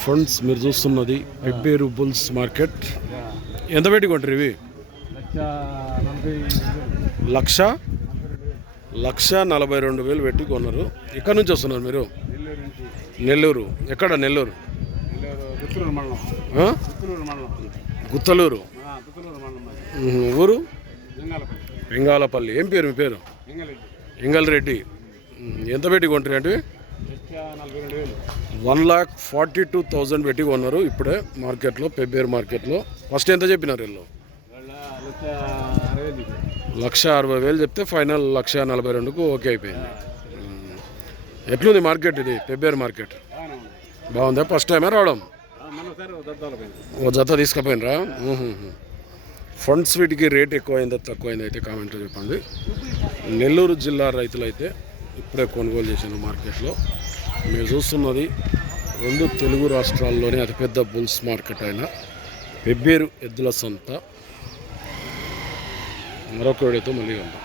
Friends మీరు చూస్తున్నది Pebbair bulls market. ఎంత పెట్టి కొంటారు ఇవి? లక్ష లక్ష నలభై రెండు వేలు పెట్టి కొన్నారు. ఎక్కడి నుంచి వస్తున్నారు మీరు? నెల్లూరు. ఎక్కడ నెల్లూరు? గుత్తలూరు. ఊరు? వెంగాలపల్లి. ఏం పేరు మీ పేరు? లింగారెడ్డి ఎంగల్ రెడ్డి ఉహు. ఎంత పెట్టి కొంటారు అంటే? One lakh forty two thousand పెట్టి కొన్నారు ఇప్పుడే మార్కెట్లో పెబ్బేరు మార్కెట్లో. ఫస్ట్ ఎంత చెప్పినారు వీళ్ళు? లక్ష అరవై వేలు చెప్తే ఫైనల్ లక్ష నలభై రెండుకు ఓకే అయిపోయింది. ఎట్లుంది మార్కెట్ ఇది పెబ్బేరు మార్కెట్? బాగుందా? ఫస్ట్ టైమే రావడం? ఓ జత తీసుకుపోయినరా? ఫండ్స్ వీటికి రేట్ ఎక్కువైందా తక్కువైంది అయితే కామెంట్లో చెప్పండి. నెల్లూరు జిల్లా రైతులైతే ఇప్పుడే కొనుగోలు చేశాను మార్కెట్లో. మీరు చూస్తున్నది రెండు తెలుగు రాష్ట్రాల్లోనే అతిపెద్ద బుల్స్ మార్కెట్ అయిన పెబ్బేరు ఎద్దుల సంత. మరొక వీడియోతో మళ్ళీ వెళ్దాం